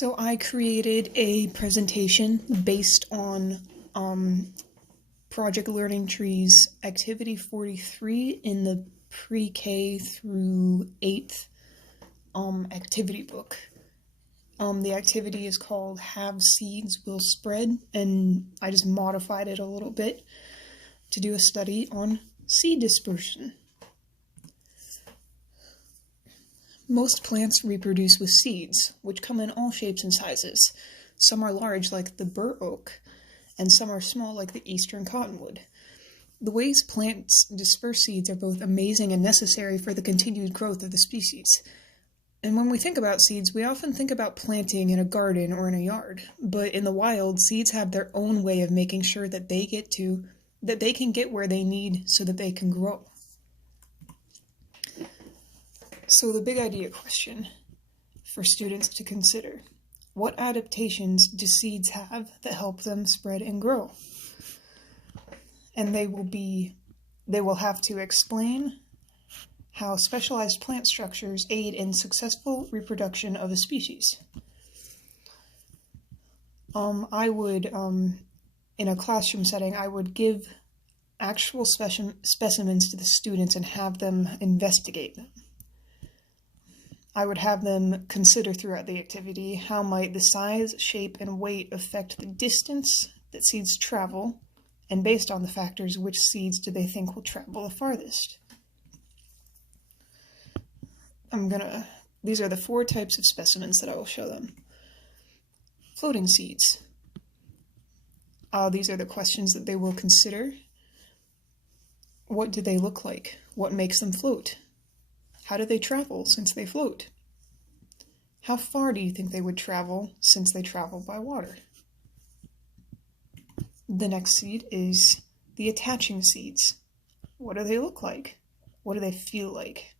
So I created a presentation based on Project Learning Tree's Activity 43 in the pre-K through 8th activity book. The activity is called Have Seeds Will Spread, and I just modified it a little bit to do a study on seed dispersion. Most plants reproduce with seeds, which come in all shapes and sizes. Some are large, like the bur oak, and some are small, like the eastern cottonwood. The ways plants disperse seeds are both amazing and necessary for the continued growth of the species. And when we think about seeds, we often think about planting in a garden or in a yard. But in the wild, seeds have their own way of making sure that they can get where they need so that they can grow. So the big idea question for students to consider: what adaptations do seeds have that help them spread and grow? And they will have to explain how specialized plant structures aid in successful reproduction of a species. In a classroom setting, I would give actual specimens to the students and have them investigate them. I would have them consider throughout the activity how might the size, shape, and weight affect the distance that seeds travel, and based on the factors, which seeds do they think will travel the farthest. These are the 4 types of specimens that I will show them. Floating seeds. These are the questions that they will consider. What do they look like? What makes them float? How do they travel since they float? How far do you think they would travel since they travel by water? The next seed is the attaching seeds. What do they look like? What do they feel like?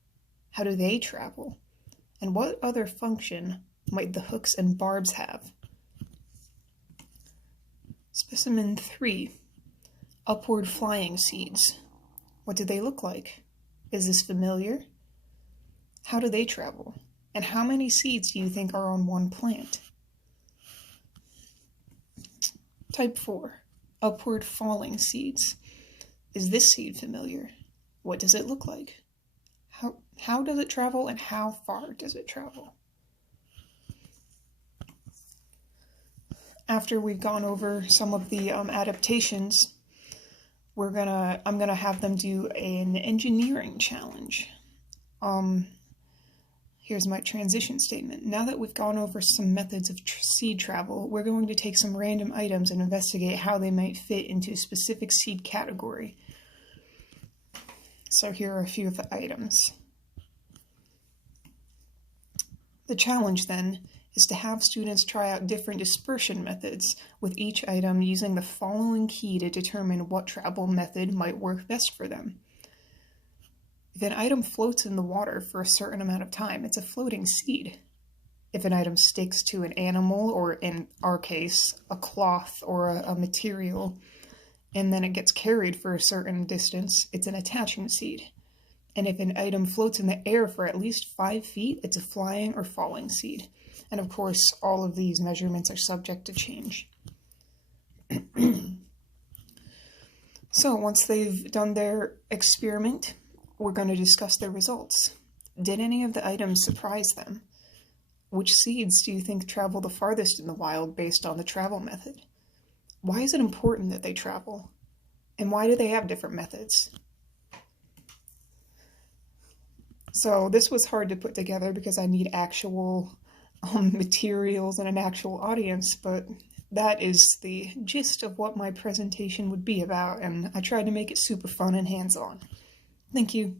How do they travel? And what other function might the hooks and barbs have? Specimen 3, upward flying seeds. What do they look like? Is this familiar? How do they travel? And how many seeds do you think are on one plant? Type 4, upward falling seeds. Is this seed familiar? What does it look like? How does it travel, and how far does it travel? After we've gone over some of the adaptations, I'm gonna have them do an engineering challenge. Here's my transition statement. Now that we've gone over some methods of seed travel, we're going to take some random items and investigate how they might fit into a specific seed category. So here are a few of the items. The challenge, then, is to have students try out different dispersion methods with each item using the following key to determine what travel method might work best for them. If an item floats in the water for a certain amount of time, it's a floating seed. If an item sticks to an animal, or in our case, a cloth or a material, and then it gets carried for a certain distance, it's an attaching seed. And if an item floats in the air for at least 5 feet, it's a flying or falling seed. And of course, all of these measurements are subject to change. So once they've done their experiment, we're going to discuss their results. Did any of the items surprise them? Which seeds do you think travel the farthest in the wild based on the travel method? Why is it important that they travel? And why do they have different methods? So this was hard to put together because I need actual materials and an actual audience, but that is the gist of what my presentation would be about, and I tried to make it super fun and hands-on. Thank you.